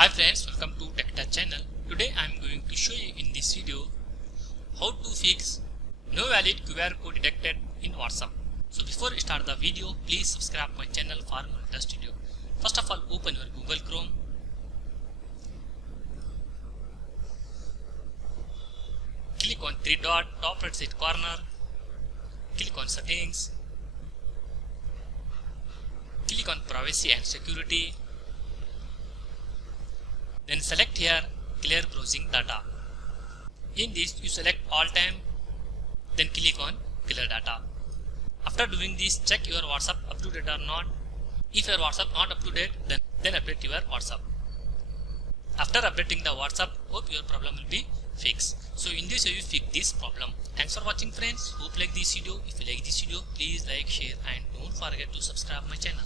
Hi friends, welcome to TechTouch channel. Today I am going to show you in this video how to fix no valid QR code detected in WhatsApp. So before I start the video, please subscribe my channel for more latest video. First of all, open your Google Chrome. Click on three dot top right side corner. Click on settings. Click on privacy and security. Then select here clear browsing data. In this you select all time, then click on clear data. After doing this, check your WhatsApp up to date or not. If your WhatsApp not up to date, then update your WhatsApp. After updating the WhatsApp, hope your problem will be fixed. So in this way you fix this problem. Thanks for watching friends. Hope like this video. If you like this video, please like, share and don't forget to subscribe my channel.